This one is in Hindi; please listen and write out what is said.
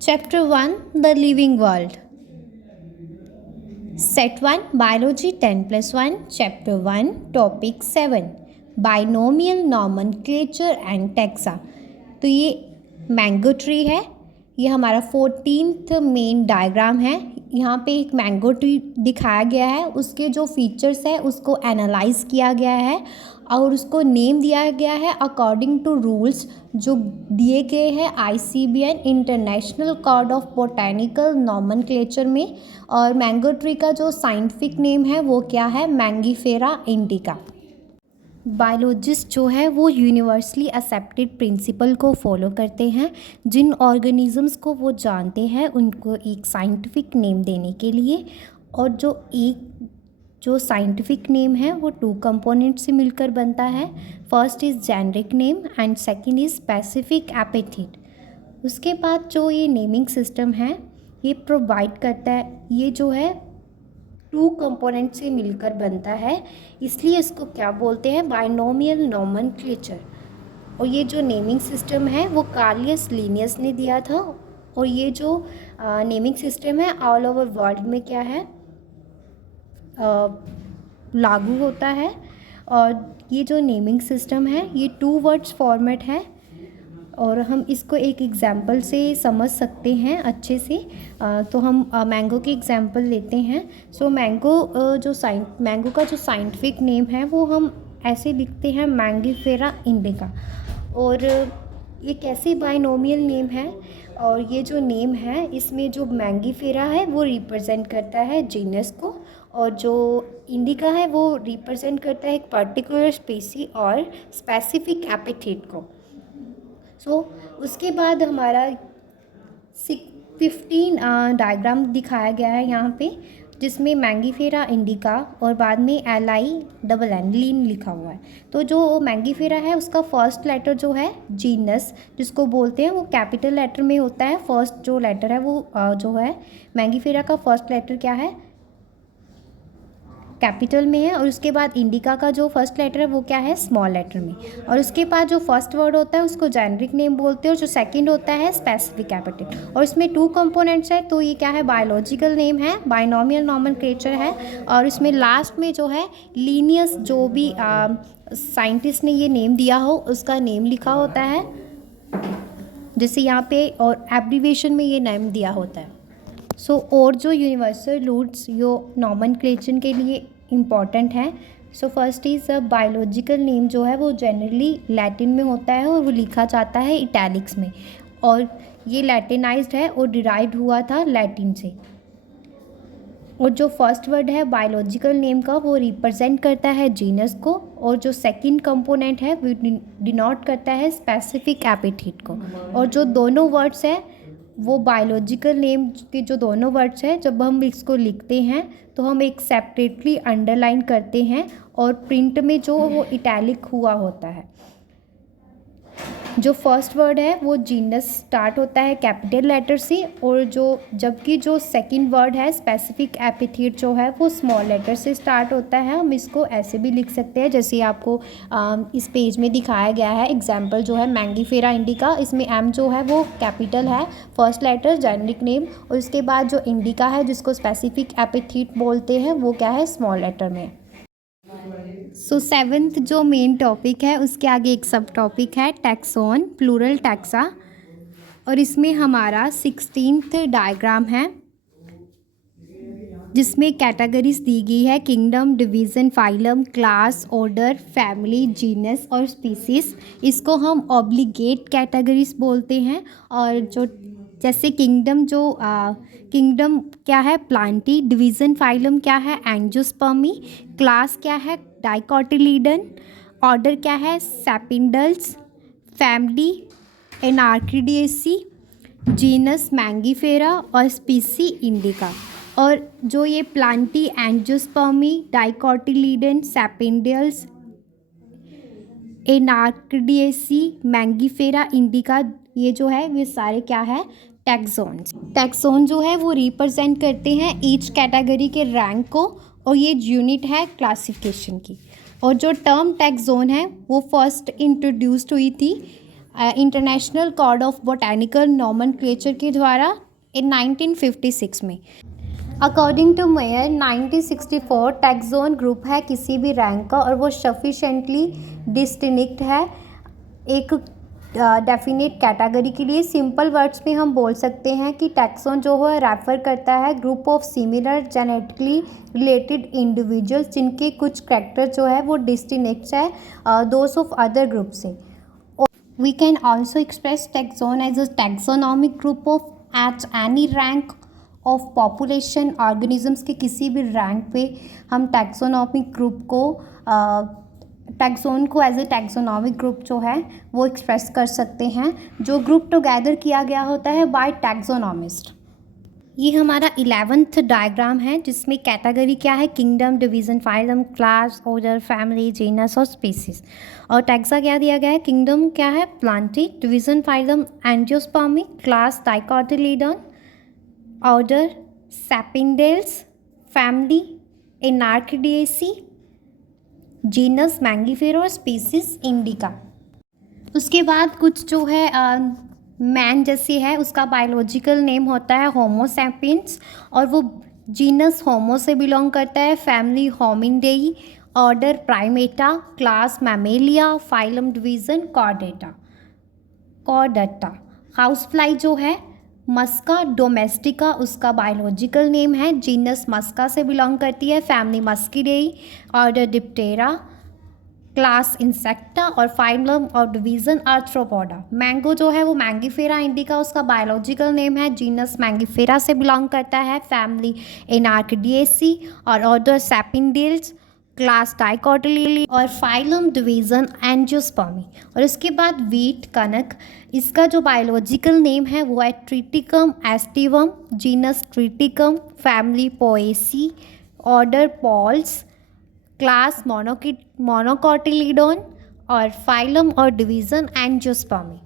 Chapter 1, The Living World. Set 1, Biology 10 plus 1, Chapter 1, Topic 7, Binomial Nomenclature and Taxa. तो ये मैंगो ट्री है, ये हमारा 14th मेन डायग्राम है। यहाँ पे एक मैंगो ट्री दिखाया गया है, उसके जो फीचर्स है उसको एनालाइज किया गया है और उसको नेम दिया गया है अकॉर्डिंग टू रूल्स जो दिए गए हैं ICBN international code of botanical nomenclature में। और मैंगो ट्री का जो साइंटिफिक नेम है वो क्या है, मैंगीफेरा इंडिका। बायोलॉजिस्ट जो है वो यूनिवर्सली एक्सेप्टेड प्रिंसिपल को फॉलो करते हैं। जिन ऑर्गेनिजम्स को वो जानते हैं उनको एक साइंटिफिक नेम देने के लिए, और जो साइंटिफिक नेम है वो 2 कंपोनेंट से मिलकर बनता है। First is generic name and second is specific epithet. उसके बाद जो ये नेमिंग सिस्टम है ये प्रोवाइड करता है, ये जो है 2 कंपोनेंट से मिलकर बनता है, इसलिए इसको क्या बोलते हैं, बाइनोमियल नोमेनक्लेचर। और ये जो नेमिंग सिस्टम है वो कार्लियस लिनियस ने दिया था, और ये जो नेमिंग सिस्टम है ऑल ओवर वर्ल्ड में क्या है लागू होता है। और ये जो नेमिंग सिस्टम है ये 2 वर्ड्स फॉर्मेट है, और हम इसको एक एग्जाम्पल से समझ सकते हैं अच्छे से। तो हम मैंगो की एग्जाम्पल लेते हैं। सो मैंगो का जो साइंटिफिक नेम है वो हम ऐसे लिखते हैं, मैंगीफेरा इंडिका। और ये कैसे बाइनोमियल नेम है, और ये जो नेम है इसमें जो मैंगीफेरा है वो रिप्रेजेंट करता है जीनस को, और जो इंडिका है वो रिप्रेजेंट करता है एक पर्टिकुलर स्पीसी और स्पेसिफिक एपिथेट को। उसके बाद हमारा 15 डायग्राम दिखाया गया है यहाँ पे, जिसमें मैंगीफेरा इंडिका और बाद में LINN लीन लिखा हुआ है। तो जो मैंगीफेरा है उसका फर्स्ट लेटर जो है जीनस जिसको बोलते हैं वो कैपिटल लेटर में होता है। फर्स्ट जो लेटर है वो जो है मैंगीफेरा का फर्स्ट लेटर क्या है, कैपिटल में है। और उसके बाद इंडिका का जो फर्स्ट लेटर है वो क्या है, स्मॉल लेटर में। और उसके बाद जो फर्स्ट वर्ड होता है उसको जेनरिक नेम बोलते हैं, और जो सेकंड होता है स्पेसिफिक एपिथेट। और इसमें 2 कंपोनेंट्स है, तो ये क्या है, बायोलॉजिकल नेम है, बाइनोमियल नोमेनक्लेचर है। और इसमें लास्ट में जो है लीनियस, जो भी साइंटिस्ट ने ये नेम दिया हो उसका नेम लिखा होता है, जैसे यहाँ पे, और एब्रीविएशन में ये नेम दिया होता है। और जो यूनिवर्सल रूल्स जो नॉमेनक्लेचर के लिए इम्पॉर्टेंट हैं। फर्स्ट इज़ बायोलॉजिकल नेम जो है वो जनरली लैटिन में होता है और वो लिखा जाता है इटैलिक्स में, और ये लैटिनाइज्ड है और डिराइव्ड हुआ था लैटिन से। और जो फर्स्ट वर्ड है बायोलॉजिकल नेम का वो रिप्रेजेंट करता है जीनस को, और जो सेकंड कंपोनेंट है वो डिनोट करता है स्पेसिफिक एपिथेट को। और जो दोनों वर्ड्स है वो बायोलॉजिकल नेम के जो दोनों वर्ड्स हैं, जब हम इसको लिखते हैं तो हम एक सेपरेटली अंडरलाइन करते हैं, और प्रिंट में जो वो इटैलिक हुआ होता है। जो फर्स्ट वर्ड है वो जीनस स्टार्ट होता है कैपिटल लेटर से, और जबकि जो सेकंड वर्ड है स्पेसिफिक एपिथेट जो है वो स्मॉल लेटर से स्टार्ट होता है। हम इसको ऐसे भी लिख सकते हैं जैसे आपको इस पेज में दिखाया गया है। एग्जाम्पल जो है मैंगीफेरा इंडिका, इसमें M जो है वो कैपिटल है, फर्स्ट लेटर जेनरिक नेम, और इसके बाद जो इंडिका है जिसको स्पेसिफिक एपिथेट बोलते हैं वो क्या है, स्मॉल लेटर में। 7th जो मेन टॉपिक है उसके आगे एक सब टॉपिक है टैक्सोन, प्लूरल टैक्सा। और इसमें हमारा 16th डायग्राम है जिसमें कैटेगरीज दी गई है, kingdom, division, phylum, class, order, family, genus और स्पीसीज। इसको हम ऑब्लिगेट कैटेगरीज बोलते हैं। और जो जैसे किंगडम किंगडम क्या है, प्लांटी, डिवीज़न फाइलम क्या है, एंजियोस्पर्मी, क्लास क्या है, डाइकोटिलीडन, ऑर्डर क्या है, सैपिंडल्स, फैमिली एनार्किडिएसी, जीनस मैंगीफेरा और स्पीसी इंडिका। और जो ये प्लांटी, एंजियोस्पर्मी, डाइकोटिलीडन, सैपिंडल्स, एनार्किडिएसी, मैंगीफेरा इंडिका, ये जो है ये सारे क्या है, टैक्सोन जो है वो रिप्रेजेंट करते हैं ईच कैटेगरी के रैंक को, और ये यूनिट है क्लासिफिकेशन की। और जो टर्म टैक्सोन है वो फर्स्ट इंट्रोड्यूस्ड हुई थी international code of botanical nomenclature के द्वारा इन 1956 में। According to Mayr 1964 taxon group है किसी भी रैंक का और वो सफिशेंटली डिस्टिंक्ट है एक डेफिनेट कैटेगरी के लिए। सिंपल वर्ड्स में हम बोल सकते हैं कि टैक्सोन जो है रेफर करता है group of similar genetically related individuals जिनके कुछ कैरेक्टर जो है वो डिस्टिंक्ट है दोज ऑफ अदर ग्रुप से। We can also express taxon as a taxonomic group of at any rank of population organisms के किसी भी रैंक पे हम टैक्सोनॉमिक ग्रुप को टैक्सोन को एज ए टैक्सोनॉमिक ग्रुप जो है वो एक्सप्रेस कर सकते हैं जो ग्रुप टुगेदर किया गया होता है बाय टैक्सोनॉमिस्ट। ये हमारा 11th डायग्राम है जिसमें कैटेगरी क्या है, kingdom, division, phylum, class, order, family, genus और स्पीसीज। और टैक्सा क्या दिया गया है, किंगडम क्या है, Plantae, division, phylum, Angiospermae, class, Dicotyledon, order, Sapindales, family, Anacardiaceae, genus Mangifera और स्पीसीज इंडिका। उसके बाद कुछ जो है मैन जैसे है उसका बायोलॉजिकल नेम होता है होमो सैपियंस और वो जीनस होमो से बिलोंग करता है, family Hominidae, order Primata, class Mammalia, phylum division Chordata. House fly जो है मस्का डोमेस्टिका उसका बायोलॉजिकल नेम है, जीनस मस्का से बिलोंग करती है, family Muscidae, order Diptera, class Insecta और फाइलम और डिवीज़न आर्थ्रोपोडा। मैंगो जो है वो मैंगीफेरा इंडिका उसका बायोलॉजिकल नेम है, जीनस मैंगीफेरा से बिलोंग करता है, फैमिली एनार्किडिएसी और ऑर्डर सैपिंडेल्स, क्लास डाइकोटिली और फाइलम डिवीज़न एंजियोस्पर्मी। और इसके बाद वीट कनक इसका जो बायोलॉजिकल नेम है वो है Triticum aestivum, genus Triticum, family Poaceae, order Poales, class monocotyledon और फाइलम और डिवीज़न एंजियोस्पर्मी।